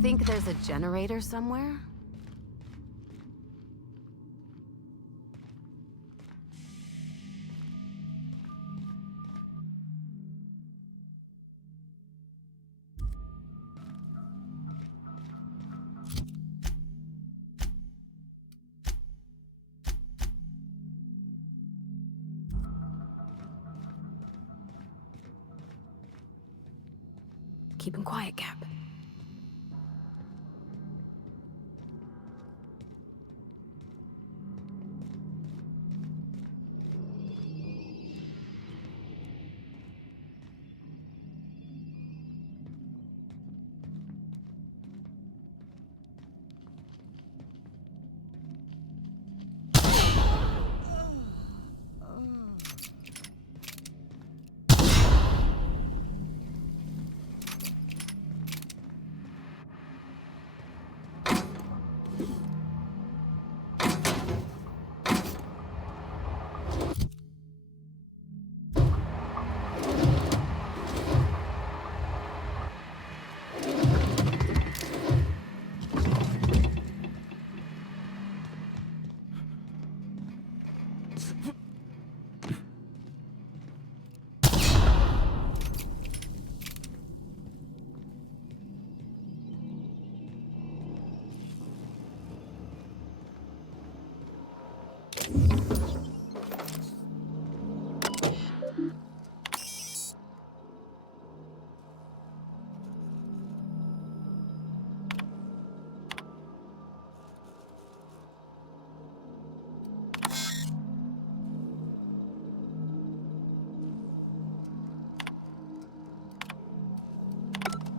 Think there's a generator somewhere? Keep him quiet, Cap.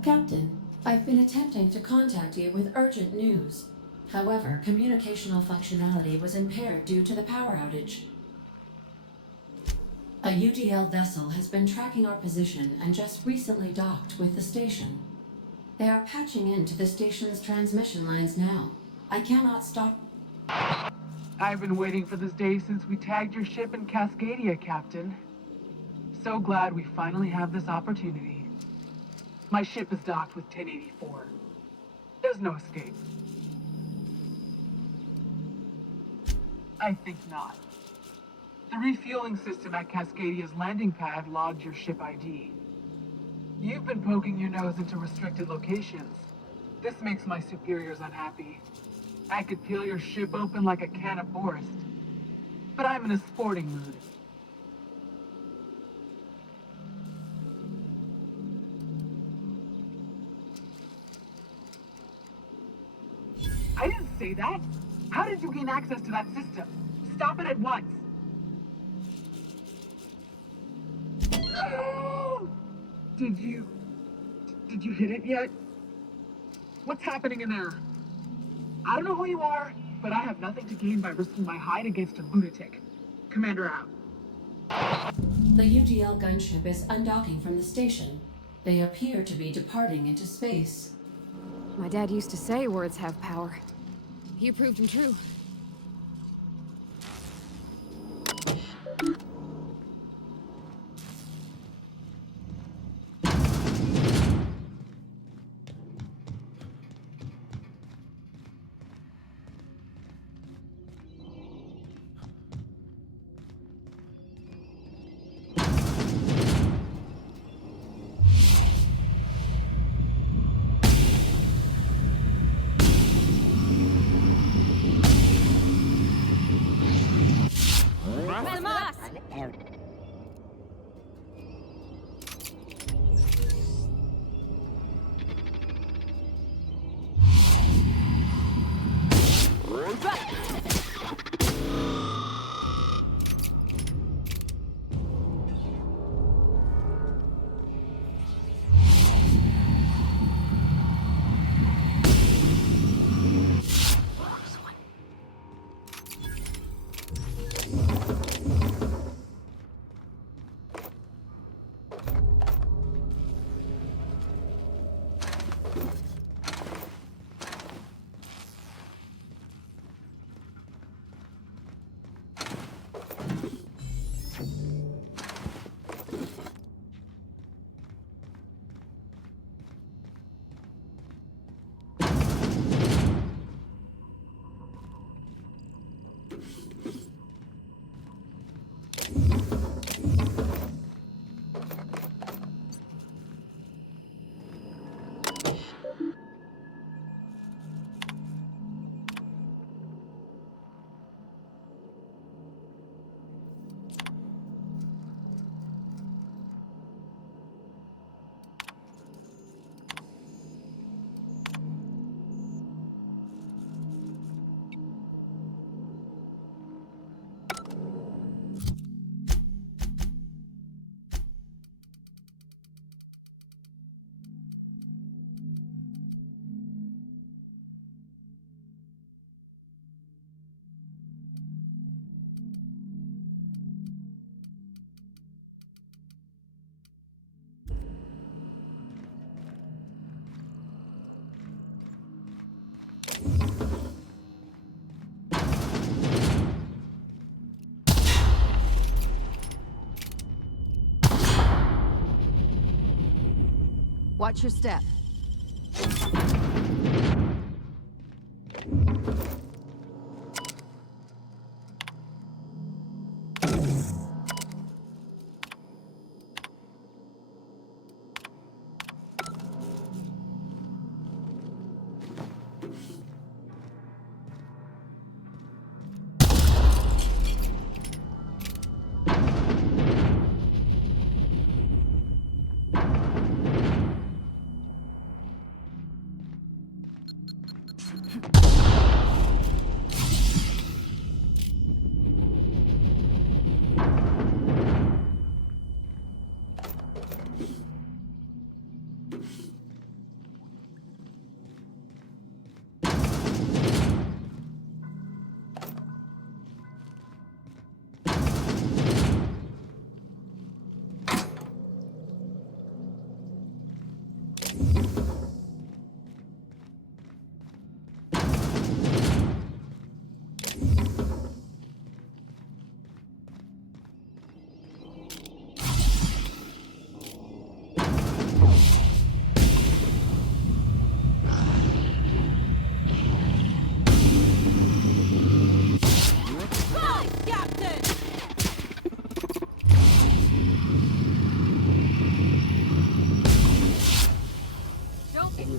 Captain, I've been attempting to contact you with urgent news. However, communicational functionality was impaired due to the power outage. A UDL vessel has been tracking our position and just recently docked with the station. They are patching into the station's transmission lines now. I cannot stop. I've been waiting for this day since we tagged your ship in Cascadia, Captain. So glad we finally have this opportunity. My ship is docked with 1084. There's no escape. I think not. The refueling system at Cascadia's landing pad logged your ship ID. You've been poking your nose into restricted locations. This makes my superiors unhappy. I could peel your ship open like a can of Forest. But I'm in a sporting mood. I didn't say that. How did you gain access to that system? Stop it at once. Oh! Did you hit it yet? What's happening in there? I don't know who you are, but I have nothing to gain by risking my hide against a lunatic. Commander out. The UDL gunship is undocking from the station. They appear to be departing into space. My dad used to say words have power. You proved him true. Watch your step.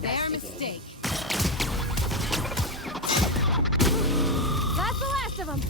Their mistake. That's the last of them.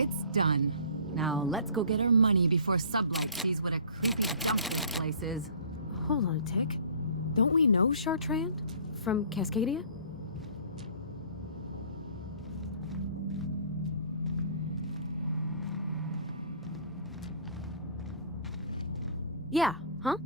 It's done. Now let's go get our money before Sublight sees what a creepy dump this place is. Hold on a tick. Don't we know Chartrand? From Cascadia? Yeah, huh?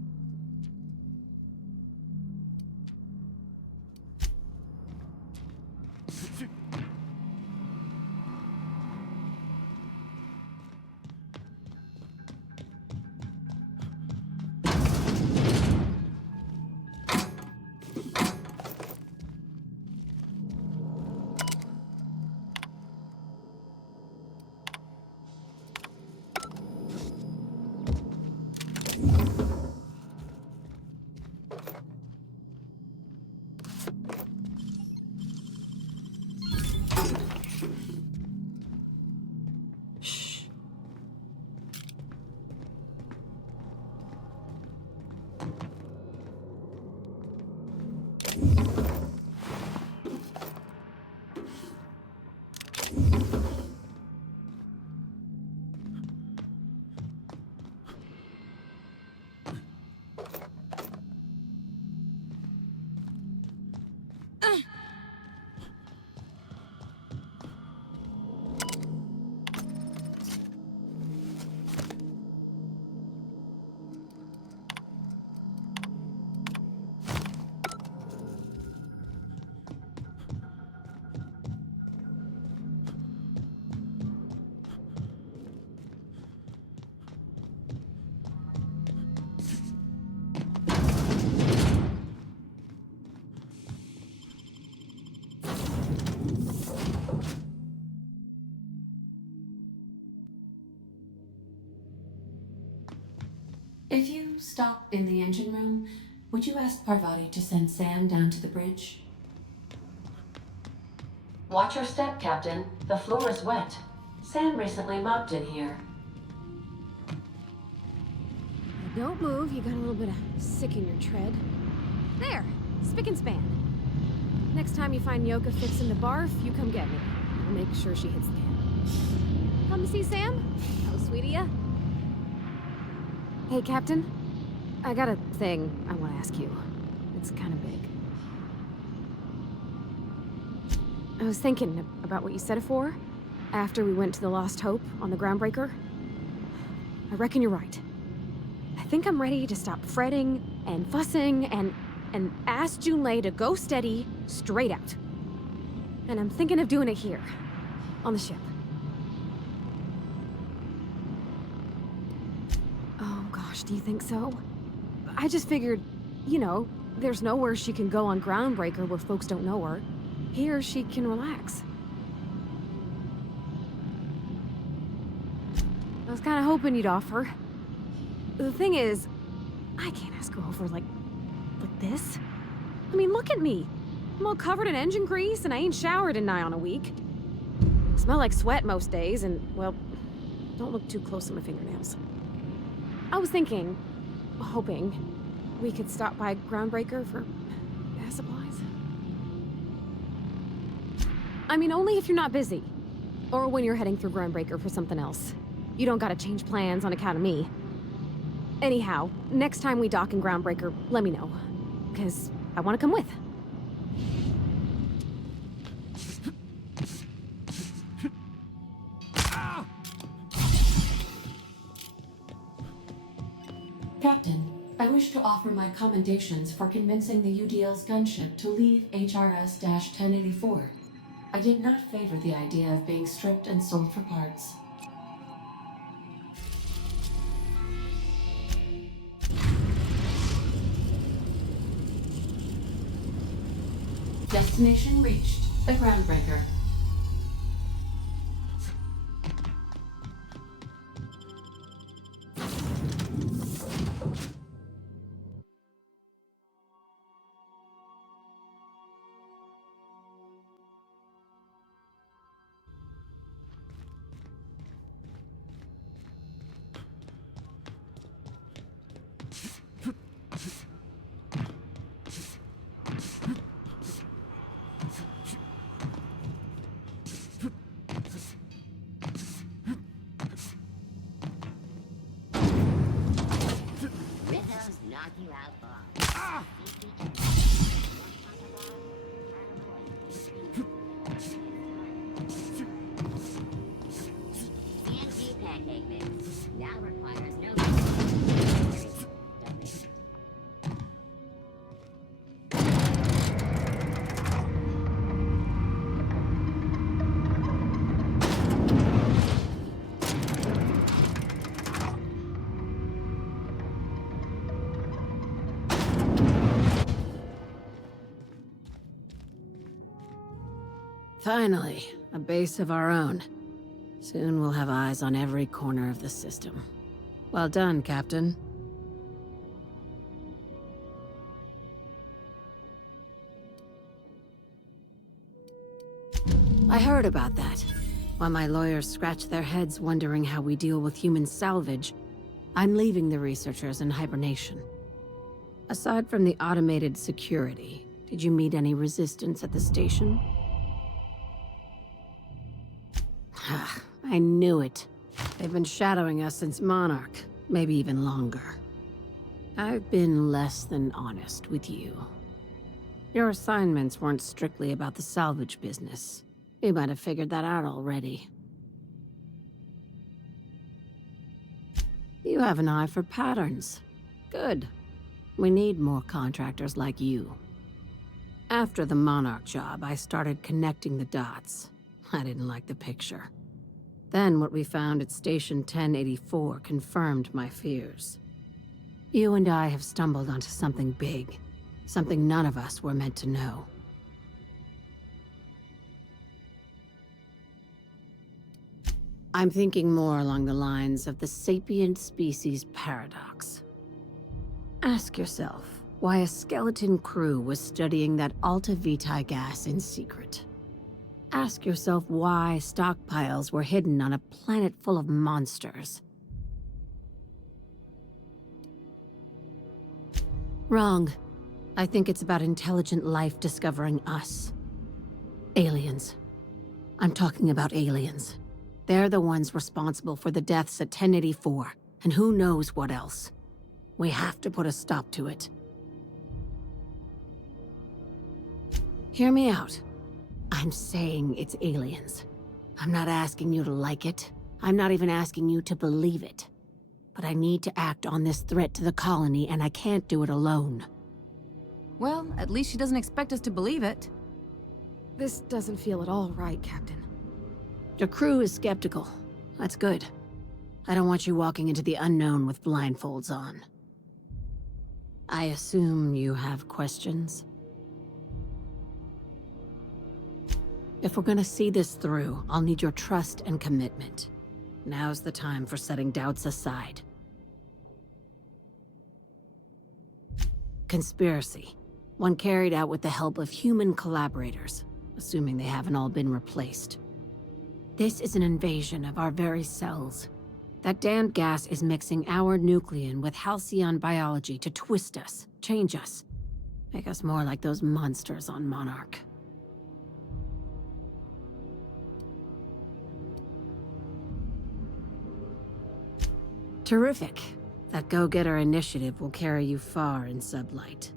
Shh. If you stop in the engine room, would you ask Parvati to send Sam down to the bridge? Watch your step, Captain. The floor is wet. Sam recently mopped in here. Don't move, you got a little bit of sick in your tread. There, spick and span. Next time you find Yoka fixing the barf, you come get me. I'll make sure she hits the can. Come to see Sam? How sweet of ya. Hey, Captain. I got a thing I want to ask you. It's kind of big. I was thinking about what you said afore, after we went to the Lost Hope on the Groundbreaker. I reckon you're right. I think I'm ready to stop fretting and fussing and ask Junlei to go steady, straight out. And I'm thinking of doing it here, on the ship. Oh gosh, do you think so? I just figured, you know, there's nowhere she can go on Groundbreaker where folks don't know her. Here she can relax. I was kind of hoping you'd offer. The thing is, I can't ask her over like this. I mean, look at me. I'm all covered in engine grease and I ain't showered in nigh on a week. Smell like sweat most days and, well, don't look too close at my fingernails. I was thinking, hoping, we could stop by Groundbreaker for gas supplies. I mean, only if you're not busy. Or when you're heading through Groundbreaker for something else. You don't gotta change plans on account of me. Anyhow, next time we dock in Groundbreaker, let me know. 'Cause I wanna come with. Captain, I wish to offer my commendations for convincing the UDL's gunship to leave HRS-1084. I did not favor the idea of being stripped and sold for parts. Destination reached, the Groundbreaker. knock you out bald. CNC pancake mix now requires no donate. Finally, a base of our own. Soon we'll have eyes on every corner of the system. Well done, Captain. I heard about that. While my lawyers scratch their heads wondering how we deal with human salvage, I'm leaving the researchers in hibernation. Aside from the automated security, did you meet any resistance at the station? I knew it. They've been shadowing us since Monarch, maybe even longer. I've been less than honest with you. Your assignments weren't strictly about the salvage business. You might have figured that out already. You have an eye for patterns. Good. We need more contractors like you. After the Monarch job, I started connecting the dots. I didn't like the picture. Then what we found at Station 1084 confirmed my fears. You and I have stumbled onto something big. Something none of us were meant to know. I'm thinking more along the lines of the sapient species paradox. Ask yourself why a skeleton crew was studying that Alta Vitae gas in secret. Ask yourself why stockpiles were hidden on a planet full of monsters. Wrong. I think it's about intelligent life discovering us. Aliens. I'm talking about aliens. They're the ones responsible for the deaths at 1084, and who knows what else. We have to put a stop to it. Hear me out. I'm saying it's aliens. I'm not asking you to like it. I'm not even asking you to believe it. But I need to act on this threat to the colony, and I can't do it alone. Well, at least she doesn't expect us to believe it. This doesn't feel at all right, Captain. Your crew is skeptical. That's good. I don't want you walking into the unknown with blindfolds on. I assume you have questions? If we're gonna see this through, I'll need your trust and commitment. Now's the time for setting doubts aside. Conspiracy. One carried out with the help of human collaborators, assuming they haven't all been replaced. This is an invasion of our very cells. That damned gas is mixing our nucleon with halcyon biology to twist us, change us, make us more like those monsters on Monarch. Terrific. That go-getter initiative will carry you far in sublight.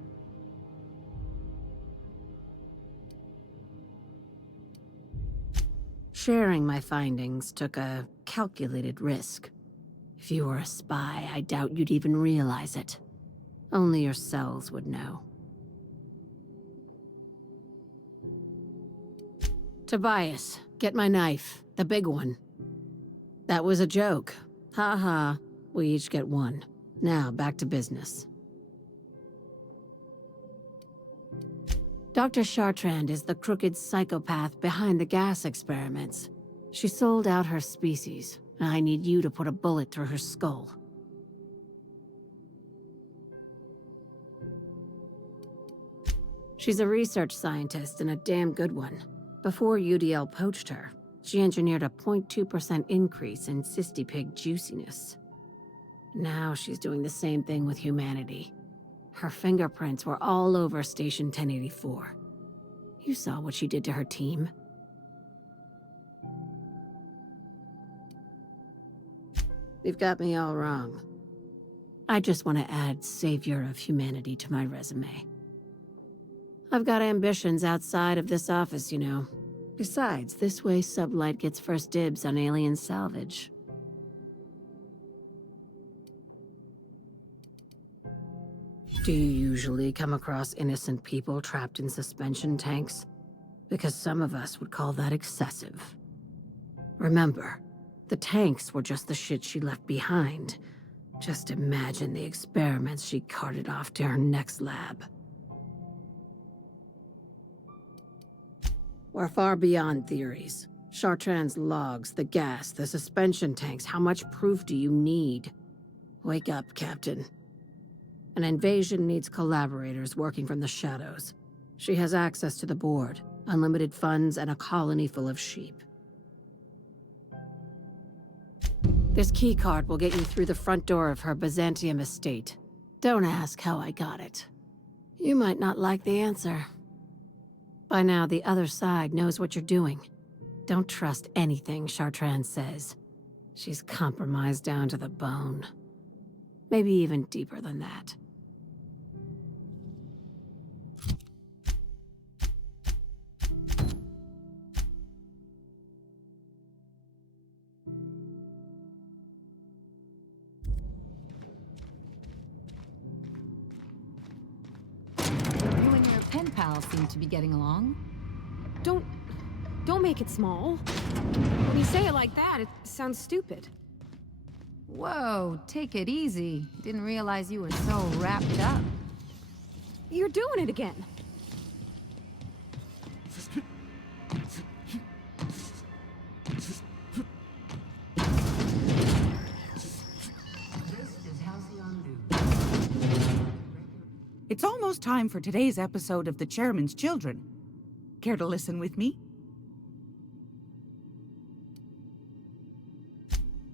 Sharing my findings took a calculated risk. If you were a spy, I doubt you'd even realize it. Only your cells would know. Tobias, get my knife, the big one. That was a joke. Haha. We each get one. Now, back to business. Dr. Chartrand is the crooked psychopath behind the gas experiments. She sold out her species, and I need you to put a bullet through her skull. She's a research scientist and a damn good one. Before UDL poached her, she engineered a 0.2% increase in cystipig juiciness. Now she's doing the same thing with humanity. Her fingerprints were all over Station 1084. You saw what she did to her team. You've got me all wrong. I just want to add savior of humanity to my resume. I've got ambitions outside of this office, you know. Besides, this way Sublight gets first dibs on alien salvage. Do you usually come across innocent people trapped in suspension tanks? Because some of us would call that excessive. Remember, the tanks were just the shit she left behind. Just imagine the experiments she carted off to her next lab. We're far beyond theories. Chartrand's logs, the gas, the suspension tanks, how much proof do you need? Wake up, Captain. An invasion needs collaborators working from the shadows. She has access to the board, unlimited funds, and a colony full of sheep. This keycard will get you through the front door of her Byzantium estate. Don't ask how I got it. You might not like the answer. By now, the other side knows what you're doing. Don't trust anything Chartrand says. She's compromised down to the bone. Maybe even deeper than that. You and your pen pals seem to be getting along. Don't make it small. When you say it like that, it sounds stupid. Whoa, take it easy. Didn't realize you were so wrapped up. You're doing it again. It's almost time for today's episode of The Chairman's Children. Care to listen with me?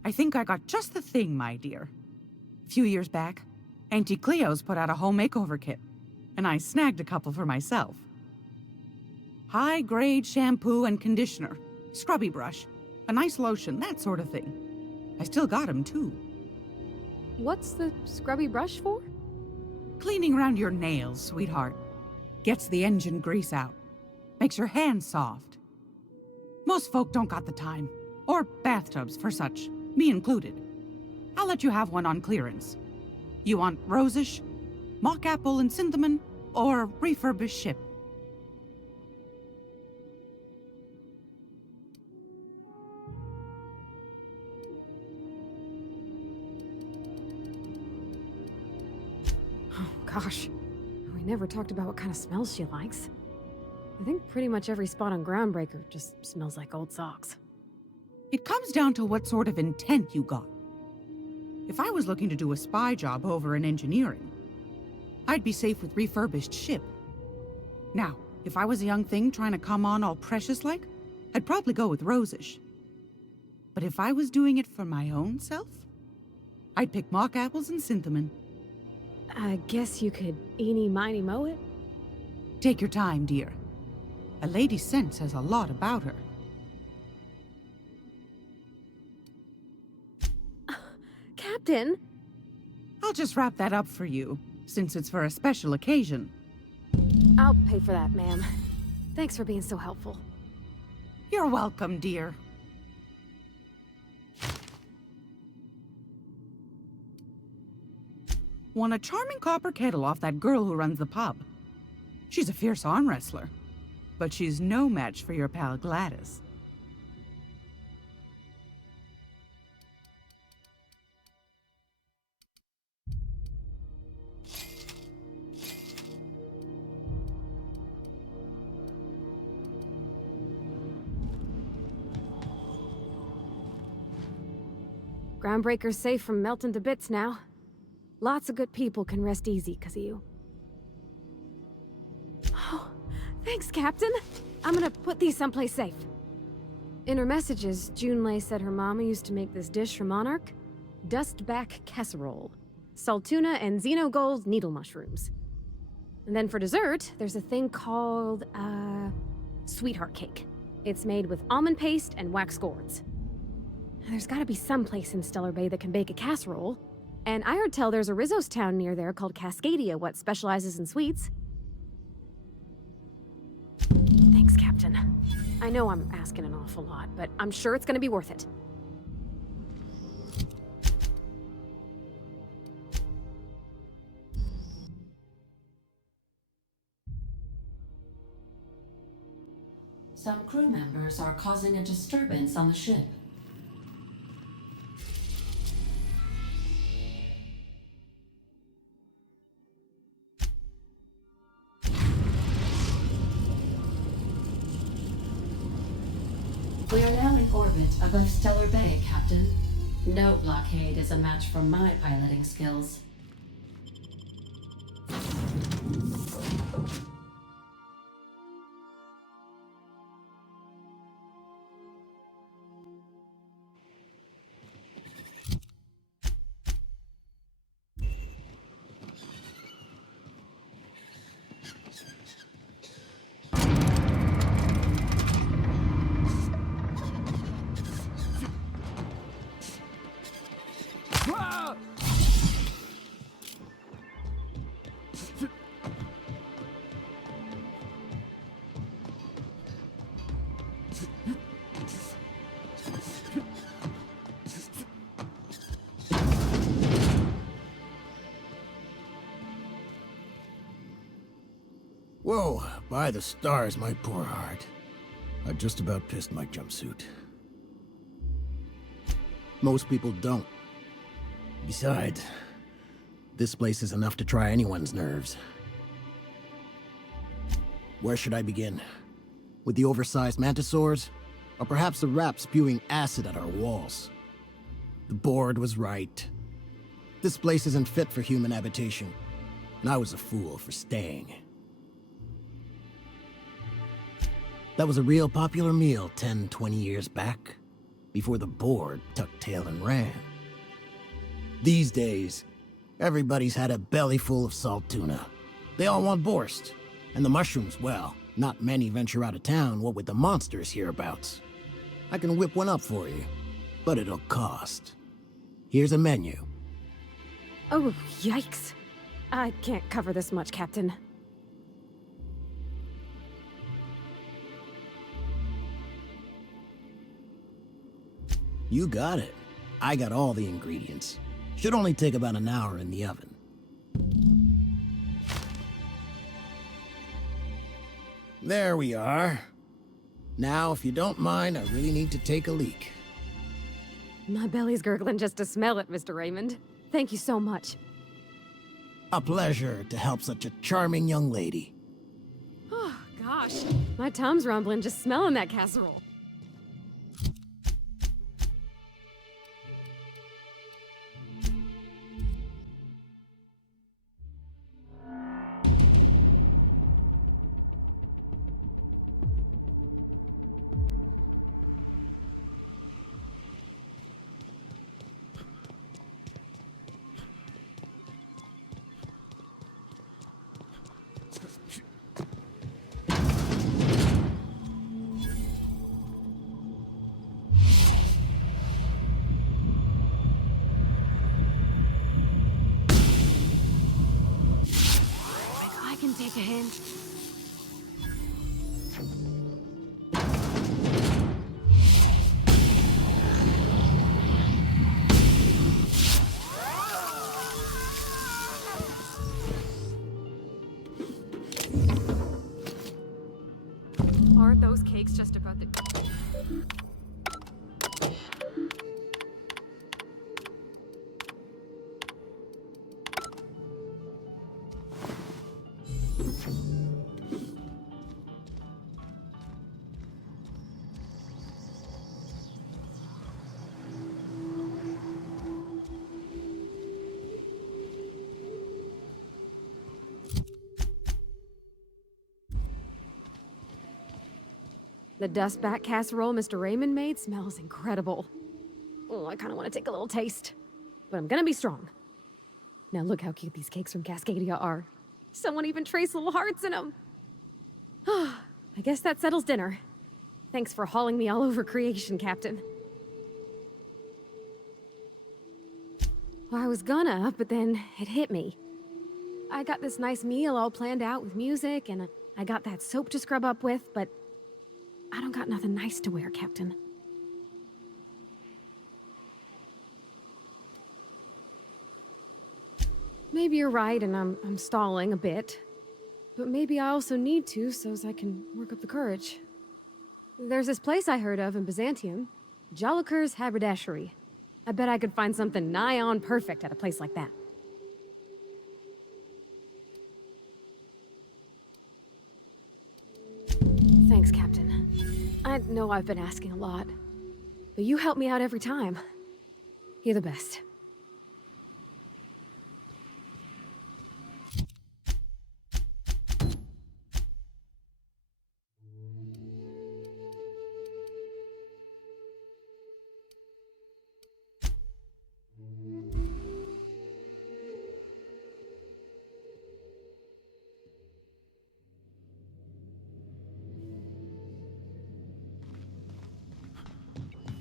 I think I got just the thing, my dear. A few years back, Auntie Cleo's put out a home makeover kit, and I snagged a couple for myself. High-grade shampoo and conditioner, scrubby brush, a nice lotion, that sort of thing. I still got 'em, too. What's the scrubby brush for? Cleaning around your nails, sweetheart. Gets the engine grease out. Makes your hands soft. Most folk don't got the time. Or bathtubs for such, me included. I'll let you have one on clearance. You want rosish, mock apple and cinnamon, or refurbished ship? Gosh, we never talked about what kind of smells she likes. I think pretty much every spot on Groundbreaker just smells like old socks. It comes down to what sort of intent you got. If I was looking to do a spy job over in engineering, I'd be safe with refurbished ship. Now, if I was a young thing trying to come on all precious-like, I'd probably go with rosish. But if I was doing it for my own self, I'd pick mock apples and cinnamon. I guess you could eeny-miny-moe it? Take your time, dear. A lady's scent says a lot about her. Captain! I'll just wrap that up for you, since it's for a special occasion. I'll pay for that, ma'am. Thanks for being so helpful. You're welcome, dear. Won a charming copper kettle off that girl who runs the pub. She's a fierce arm wrestler, but she's no match for your pal Gladys. Groundbreaker's safe from melting to bits now. Lots of good people can rest easy because of you. Oh, thanks, Captain. I'm gonna put these someplace safe. In her messages, Junlei said her mama used to make this dish for Monarch. Dustback casserole. Saltuna and xenogold needle mushrooms. And then for dessert, there's a thing called, sweetheart cake. It's made with almond paste and wax gourds. There's gotta be some place in Stellar Bay that can bake a casserole. And I heard tell there's a Rizzo's town near there called Cascadia, what specializes in sweets. Thanks, Captain. I know I'm asking an awful lot, but I'm sure it's gonna be worth it. Some crew members are causing a disturbance on the ship. We are now in orbit above Stellar Bay, Captain. No blockade is a match for my piloting skills. Whoa, by the stars, my poor heart. I just about pissed my jumpsuit. Most people don't. Besides, this place is enough to try anyone's nerves. Where should I begin? With the oversized mantisaurs? Or perhaps the rap spewing acid at our walls? The board was right. This place isn't fit for human habitation, and I was a fool for staying. That was a real popular meal 10, 20 years back, before the board tucked tail and ran. These days, everybody's had a belly full of salt tuna. They all want borscht, and the mushrooms, well, not many venture out of town, what with the monsters hereabouts. I can whip one up for you, but it'll cost. Here's a menu. Oh, yikes. I can't cover this much, Captain. You got it. I got all the ingredients. Should only take about an hour in the oven. There we are. Now, if you don't mind, I really need to take a leak. My belly's gurgling just to smell it, Mr. Raymond. Thank you so much. A pleasure to help such a charming young lady. Oh, gosh. My tum's rumbling just smelling that casserole. I can take a hint. Aren't those cakes just about the... The dustback casserole Mr. Raymond made smells incredible. Oh, I kind of want to take a little taste. But I'm gonna be strong. Now look how cute these cakes from Cascadia are. Someone even traced little hearts in them. I guess that settles dinner. Thanks for hauling me all over creation, Captain. Well, I was gonna, but then it hit me. I got this nice meal all planned out with music, and I got that soap to scrub up with, but I don't got nothing nice to wear, Captain. Maybe you're right, and I'm stalling a bit. But maybe I also need to, so's I can work up the courage. There's this place I heard of in Byzantium, Joliker's Haberdashery. I bet I could find something nigh on perfect at a place like that. Thanks, Captain. I know I've been asking a lot, but you help me out every time. You're the best.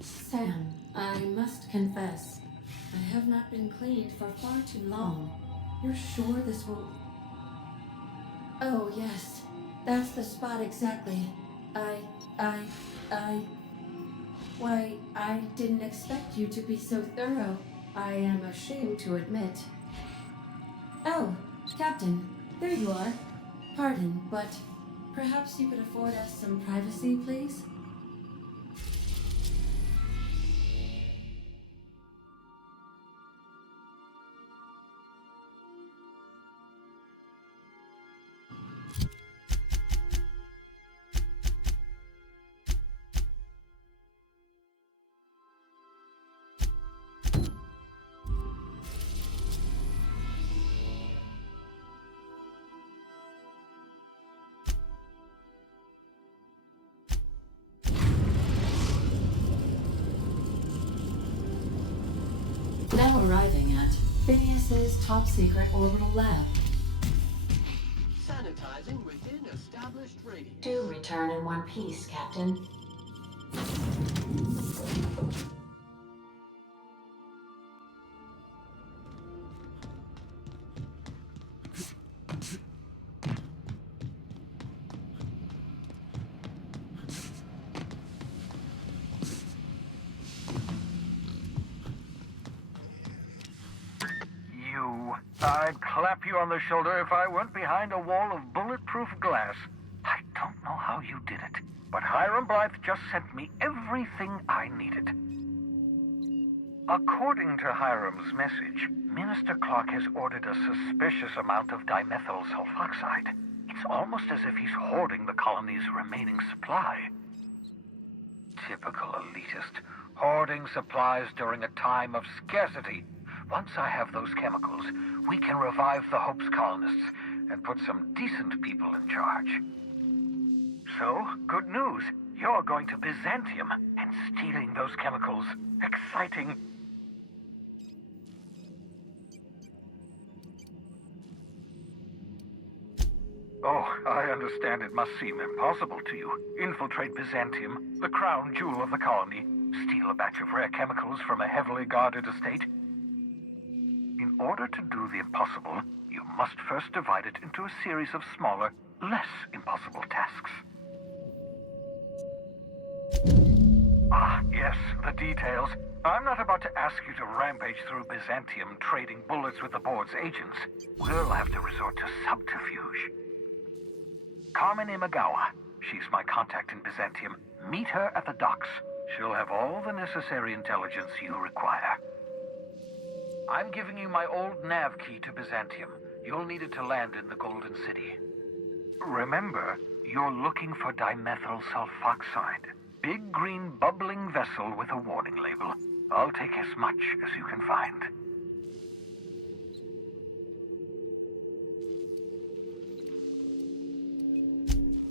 Sam, I must confess, I have not been cleaned for far too long. You're sure this will... Oh, yes. That's the spot exactly. Why, I didn't expect you to be so thorough. I am ashamed to admit. Oh, Captain, there you are. Pardon, but perhaps you could afford us some privacy, please? Now arriving at Phineas's top-secret orbital lab. Sanitizing within established radius. Do return in one piece, Captain. I'd clap you on the shoulder if I weren't behind a wall of bulletproof glass. I don't know how you did it, but Hiram Blythe just sent me everything I needed. According to Hiram's message, Minister Clark has ordered a suspicious amount of dimethyl sulfoxide. It's almost as if he's hoarding the colony's remaining supply. Typical elitist, hoarding supplies during a time of scarcity. Once I have those chemicals, we can revive the Hope's colonists and put some decent people in charge. So, good news. You're going to Byzantium and stealing those chemicals. Exciting. Oh, I understand it must seem impossible to you. Infiltrate Byzantium, the crown jewel of the colony, steal a batch of rare chemicals from a heavily guarded estate. In order to do the impossible, you must first divide it into a series of smaller, less impossible tasks. Ah, yes, the details. I'm not about to ask you to rampage through Byzantium trading bullets with the board's agents. We'll have to resort to subterfuge. Carmen Imagawa. She's my contact in Byzantium. Meet her at the docks. She'll have all the necessary intelligence you require. I'm giving you my old nav key to Byzantium. You'll need it to land in the Golden City. Remember, you're looking for dimethyl sulfoxide. Big green bubbling vessel with a warning label. I'll take as much as you can find.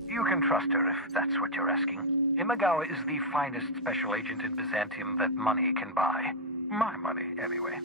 You can trust her if that's what you're asking. Imagawa is the finest special agent in Byzantium that money can buy. My money, anyway.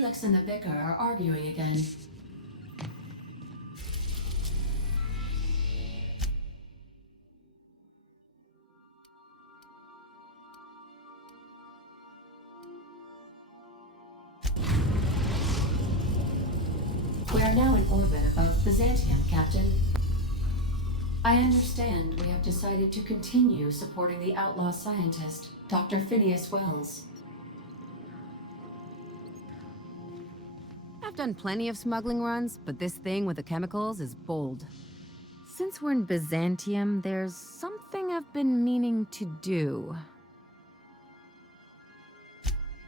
Felix and the vicar are arguing again. We are now in orbit above Byzantium, Captain. I understand we have decided to continue supporting the outlaw scientist, Dr. Phineas Wells. I've done plenty of smuggling runs, but this thing with the chemicals is bold. Since we're in Byzantium, there's something I've been meaning to do.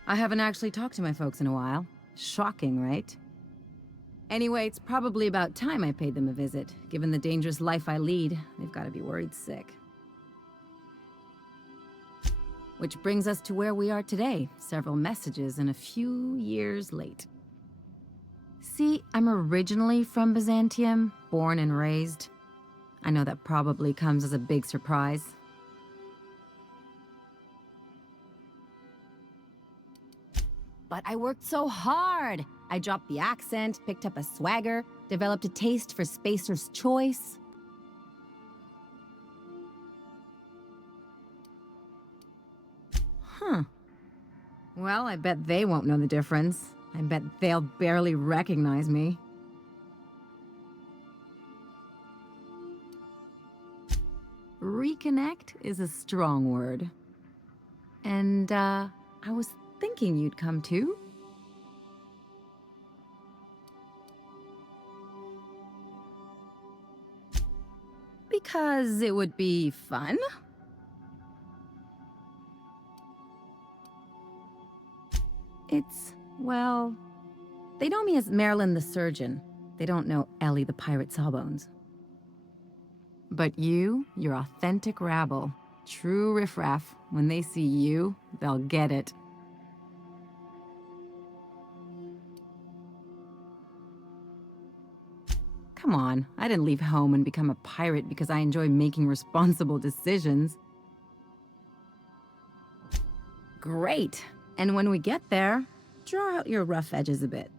I haven't actually talked to my folks in a while. Shocking, right? Anyway, it's probably about time I paid them a visit. Given the dangerous life I lead, they've got to be worried sick. Which brings us to where we are today, several messages and a few years late. See, I'm originally from Byzantium, born and raised. I know that probably comes as a big surprise. But I worked so hard! I dropped the accent, picked up a swagger, developed a taste for Spacer's Choice. Huh. Well, I bet they won't know the difference. I bet they'll barely recognize me. Reconnect is a strong word. And, I was thinking you'd come too. Because it would be fun? It's, well, they know me as Marilyn the Surgeon. They don't know Ellie the Pirate Sawbones. But you're authentic rabble. True riffraff. When they see you, they'll get it. Come on, I didn't leave home and become a pirate because I enjoy making responsible decisions. Great. And when we get there, draw out your rough edges a bit.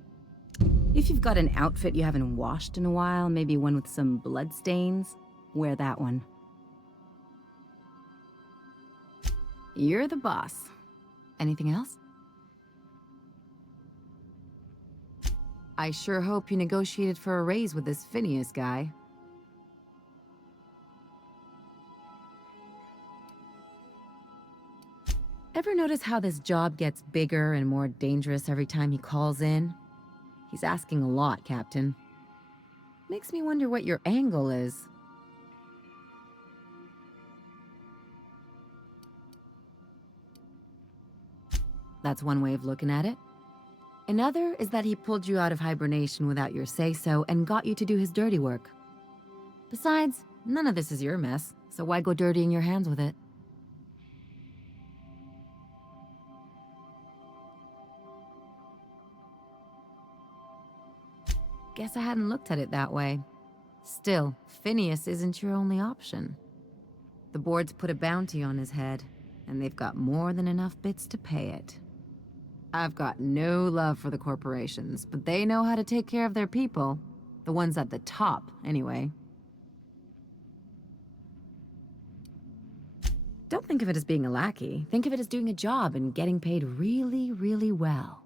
If you've got an outfit you haven't washed in a while, maybe one with some blood stains, wear that one. You're the boss. Anything else? I sure hope you negotiated for a raise with this Phineas guy. Ever notice how this job gets bigger and more dangerous every time he calls in? He's asking a lot, Captain. Makes me wonder what your angle is. That's one way of looking at it. Another is that he pulled you out of hibernation without your say-so and got you to do his dirty work. Besides, none of this is your mess, so why go dirtying your hands with it? Guess I hadn't looked at it that way. Still, Phineas isn't your only option. The board's put a bounty on his head, and they've got more than enough bits to pay it. I've got no love for the corporations, but they know how to take care of their people. The ones at the top, anyway. Don't think of it as being a lackey. Think of it as doing a job and getting paid really, really well.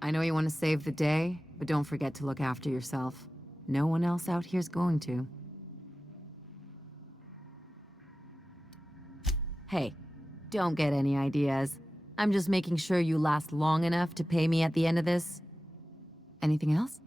I know you want to save the day, but don't forget to look after yourself. No one else out here's going to. Hey, don't get any ideas. I'm just making sure you last long enough to pay me at the end of this. Anything else?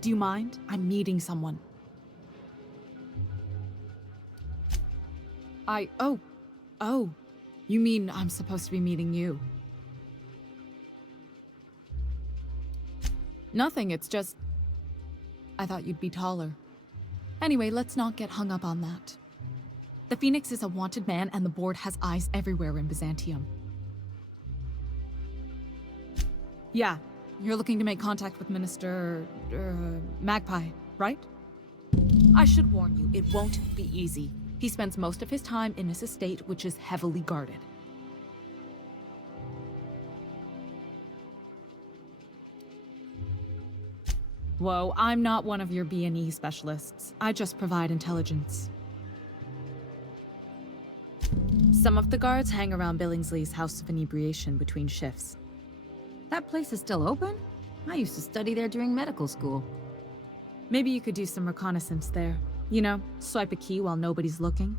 Do you mind? I'm meeting someone. Oh. You mean I'm supposed to be meeting you? Nothing, it's just... I thought you'd be taller. Anyway, let's not get hung up on that. The Phoenix is a wanted man, and the board has eyes everywhere in Byzantium. Yeah, you're looking to make contact with Minister... Magpie, right? I should warn you, it won't be easy. He spends most of his time in his estate, which is heavily guarded. Whoa, I'm not one of your B&E specialists. I just provide intelligence. Some of the guards hang around Billingsley's House of Inebriation between shifts. That place is still open? I used to study there during medical school. Maybe you could do some reconnaissance there. You know, swipe a key while nobody's looking.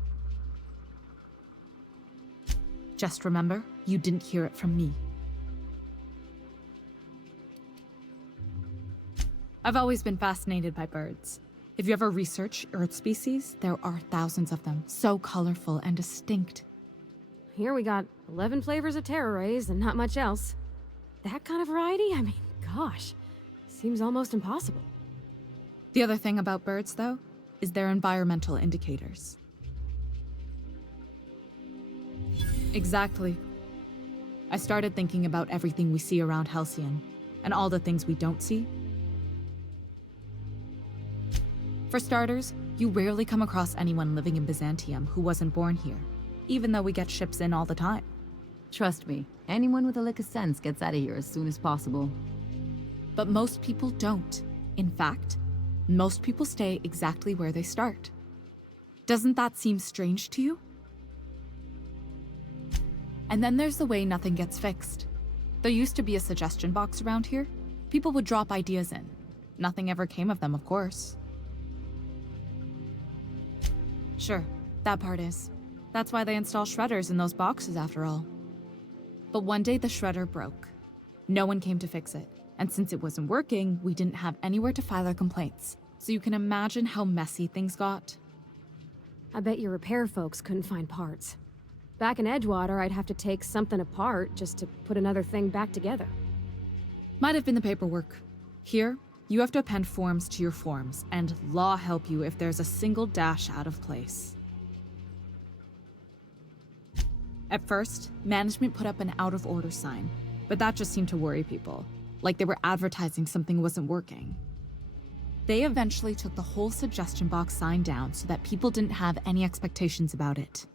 Just remember, you didn't hear it from me. I've always been fascinated by birds. If you ever research Earth species, there are thousands of them, so colorful and distinct. Here we got 11 flavors of terror rays and not much else. That kind of variety? I mean, gosh, seems almost impossible. The other thing about birds, though, is their environmental indicators. Exactly. I started thinking about everything we see around Halcyon, and all the things we don't see. For starters, you rarely come across anyone living in Byzantium who wasn't born here, even though we get ships in all the time. Trust me, anyone with a lick of sense gets out of here as soon as possible. But most people don't. In fact, most people stay exactly where they start. Doesn't that seem strange to you? And then there's the way nothing gets fixed. There used to be a suggestion box around here. People would drop ideas in. Nothing ever came of them, of course. Sure, that part is. That's why they install shredders in those boxes, after all. But one day the shredder broke. No one came to fix it, and since it wasn't working, we didn't have anywhere to file our complaints. So you can imagine how messy things got. I bet your repair folks couldn't find parts. Back in Edgewater, I'd have to take something apart just to put another thing back together. Might have been the paperwork. Here, you have to append forms to your forms, and law help you if there's a single dash out of place. At first, management put up an out-of-order sign, but that just seemed to worry people, like they were advertising something wasn't working. They eventually took the whole suggestion box sign down so that people didn't have any expectations about it.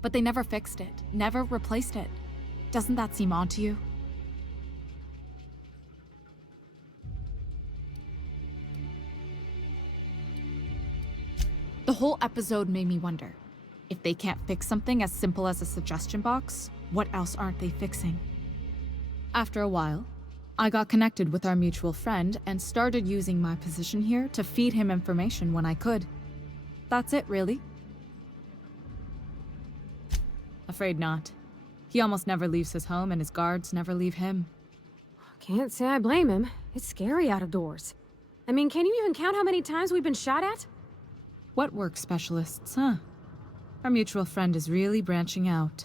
But they never fixed it, never replaced it. Doesn't that seem odd to you? The whole episode made me wonder, if they can't fix something as simple as a suggestion box, what else aren't they fixing? After a while, I got connected with our mutual friend and started using my position here to feed him information when I could. That's it, really. Afraid not. He almost never leaves his home and his guards never leave him. Can't say I blame him. It's scary out of doors. I mean, can you even count how many times we've been shot at? What work specialists, huh? Our mutual friend is really branching out.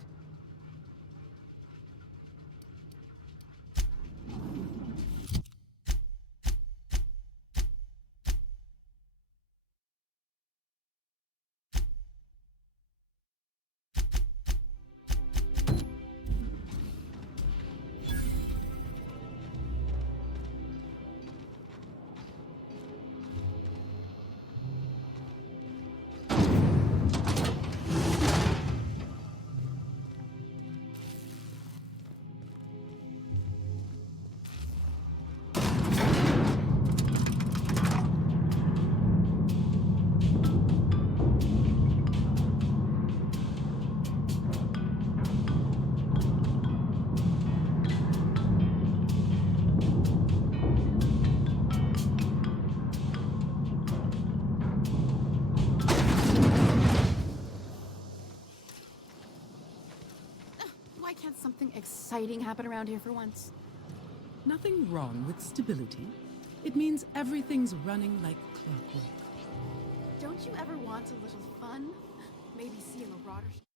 Why can't something exciting happen around here for once? Nothing wrong with stability. It means everything's running like clockwork. Don't you ever want a little fun? Maybe see a marauder.